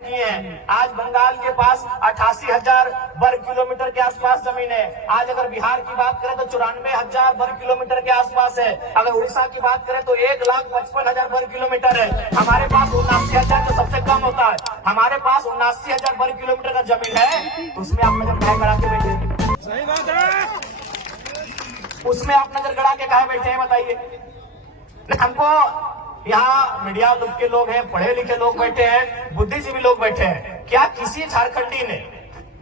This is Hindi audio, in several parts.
किए हैं। आज बंगाल के पास 88,000 वर्ग किलोमीटर के आसपास जमीन है। आज अगर बिहार की बात करें तो 94,000 वर्ग किलोमीटर के आसपास है। अगर उड़ीसा की बात करें तो 1,55,000 वर्ग किलोमीटर है। हमारे पास 79,000 जो सबसे कम होता है, हमारे पास 79,000 वर्ग किलोमीटर का जमीन है। तो उसमें आप नजर काहे गड़ा के बैठे? सही बात है। उसमें आप नजर गड़ा के काहे बैठे हैं बताइए? हमको यहाँ मीडिया लोग के लोग हैं, पढ़े लिखे लोग बैठे हैं, बुद्धिजीवी लोग बैठे हैं। क्या किसी झारखंडी ने,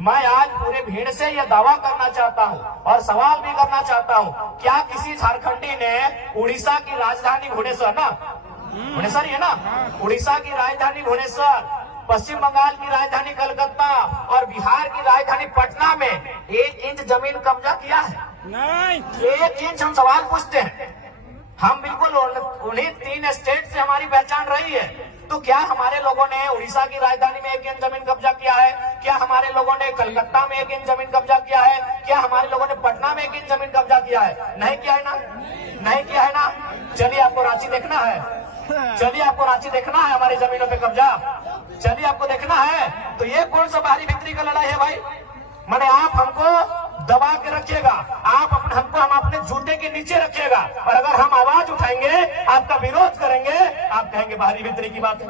मैं आज पूरे भीड़ से यह दावा करना चाहता हूँ और सवाल भी करना चाहता हूँ, क्या किसी झारखंडी ने उड़ीसा की राजधानी भुवनेश्वर, ना भुवनेश्वर ही है ना, उड़ीसा की राजधानी भुवनेश्वर, पश्चिम बंगाल की राजधानी कलकत्ता और बिहार की राजधानी पटना में 1 इंच जमीन कब्जा किया है? नहीं। 1 इंच। हम सवाल पूछते हैं, हम बिल्कुल उन्हीं 3 स्टेट से हमारी पहचान रही है। तो क्या हमारे लोगों ने उड़ीसा की राजधानी में 1 इंच जमीन कब्जा किया है? क्या हमारे लोगों ने कलकत्ता में 1 इंच जमीन कब्जा किया है? क्या हमारे लोगों ने पटना में 1 इंच जमीन कब्जा किया है? नहीं किया है ना, नहीं किया है ना। चलिए आपको रांची देखना है, चलिए आपको रांची देखना है हमारी जमीनों पे कब्जा, चलिए आपको देखना है। तो ये कौन सा बाहरी भीतरी का लड़ाई है भाई? माने आप हमको दबा के रखिएगा, आप हमको हम अपने जूते के नीचे रखिएगा, और अगर हम आवाज उठाएंगे, आपका विरोध करेंगे, आप कहेंगे बाहरी भीतरी की बात है।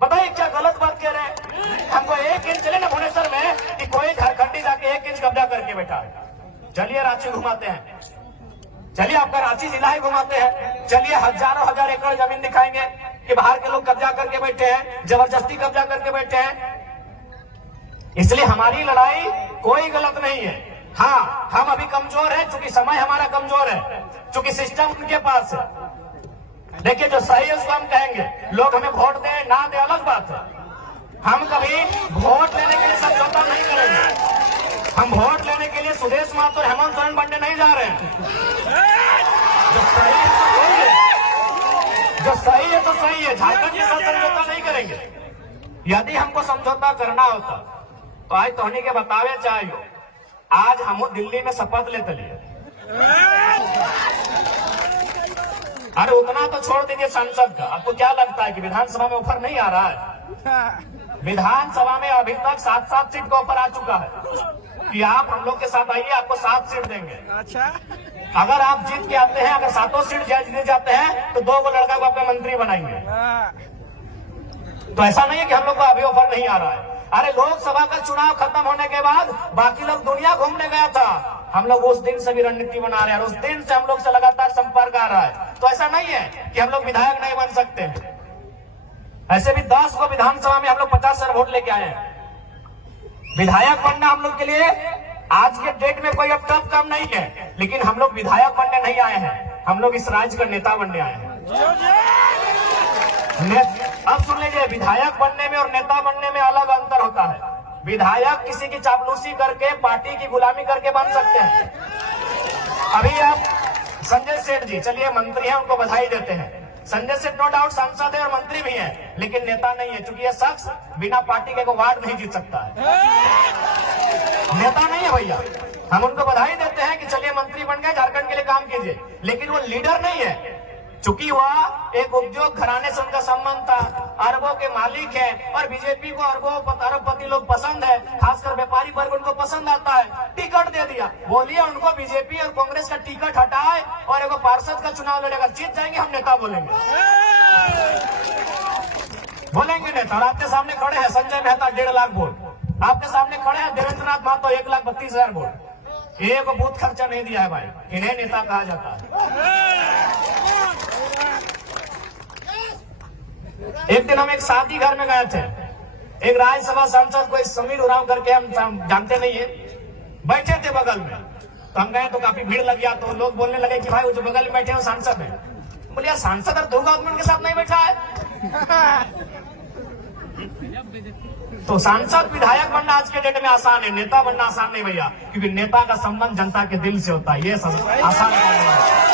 बताइए क्या गलत बात कह रहे हैं? हमको 1 इंच चले ना भुवनेश्वर में कि कोई झारखंडी जाके 1 इंच कब्जा करके बैठा है। चलिए रांची घुमाते हैं, चलिए आपका रांची जिला ही घुमाते हैं, चलिए हजारों हजार एकड़ जमीन दिखाएंगे कि बाहर के लोग कब्जा करके बैठे हैं, जबरदस्ती कब्जा करके बैठे हैं। इसलिए हमारी लड़ाई कोई गलत नहीं है। हाँ, हम अभी कमजोर हैं, चूंकि समय हमारा कमजोर है, चूंकि सिस्टम उनके पास है। देखिए जो सही है उसको हम कहेंगे, लोग हमें वोट दें ना दे अलग बात है। हम कभी वोट लेने के लिए समझौता नहीं करेंगे। हम वोट लेने के लिए सुदेश महतो और हेमंत सोरेन बनने नहीं जा रहे हैं। जो सही है तो सही है, जो सही है तो सही है। झारखंड के साथ समझौता नहीं करेंगे। यदि हमको समझौता करना होता तो आज तोहनी के बतावे चाहिए, आज हम दिल्ली में शपथ लेते लिए। अरे उतना तो छोड़ दीजिए संसद का, आपको क्या लगता है कि विधानसभा में ऑफर नहीं आ रहा है? विधानसभा में अभी तक 7-7 सीट का ऑफर आ चुका है कि आप हम लोग के साथ आइए, आपको 7 सीट देंगे। अच्छा, अगर आप जीत के आते हैं, अगर 7 सीट जीत जाते हैं तो 2 लड़का को अपने मंत्री बनाएंगे। तो ऐसा नहीं है कि हम लोग को अभी ऑफर नहीं आ रहा है। अरे लोकसभा का चुनाव खत्म होने के बाद बाकी लोग दुनिया घूमने गया था, हम लोग उस दिन से भी रणनीति बना रहे हैं, उस दिन से हम लोग से लगातार संपर्क आ रहा है। तो ऐसा नहीं है कि हम लोग विधायक नहीं बन सकते हैं। ऐसे भी 10 को विधानसभा में हम लोग 50 वोट लेके आए हैं। विधायक बनना हम लोग के लिए आज के डेट में कोई अब टफ काम नहीं है, लेकिन हम लोग विधायक बनने नहीं आए हैं, हम लोग इस राज्य का नेता बनने आए हैं। अब सुन लीजिए, विधायक बनने में और नेता बनने में अलग अंतर होता है। विधायक किसी की चापलूसी करके, पार्टी की गुलामी करके बन सकते हैं। अभी आप संजय सेठ जी, चलिए मंत्री हैं, उनको बधाई देते हैं। संजय सेठ नो डाउट सांसद है और मंत्री भी हैं, लेकिन नेता नहीं है, क्योंकि यह शख्स बिना पार्टी के वार्ड नहीं जीत सकता है। नेता नहीं है भैया। हम उनको बधाई देते हैं कि चलिए मंत्री बन गए, झारखंड के लिए काम कीजिए, लेकिन वो लीडर नहीं है। चूंकि वह एक उद्योग घराने से उनका संबंध था, अरबों के मालिक है, और बीजेपी को अरबपति लोग पसंद है, खासकर व्यापारी वर्ग उनको पसंद आता है। टिकट दे दिया, बोलिए उनको बीजेपी और कांग्रेस का टिकट हटाए और एगो पार्षद का चुनाव लड़ेगा, जीत जाएंगे, हम नेता बोलेंगे, बोलेंगे नेता। और आपके सामने खड़े हैं संजय मेहता 1.5 लाख वोट, आपके सामने खड़े हैं देवेंद्रनाथ महतो 1,32,000 वोट। एक बूथ खर्चा नहीं दिया है भाई, इन्हें नेता कहा जाता है। एक दिन हम एक शादी घर में गए थे, एक राज्यसभा सांसद कोई समीर उरांव करके, हम जानते नहीं है, बैठे थे बगल में। तो हम गए तो काफी भीड़ लग गया, तो लोग बोलने लगे कि भाई वो जो बगल में बैठे हैं वो सांसद है। बोले यार सांसद और दुर्गा के साथ नहीं बैठा है। तो सांसद विधायक बनना आज के डेट में आसान है, नेता बनना आसान नहीं भैया, क्योंकि नेता का संबंध जनता के दिल से होता है, ये आसान नहीं है।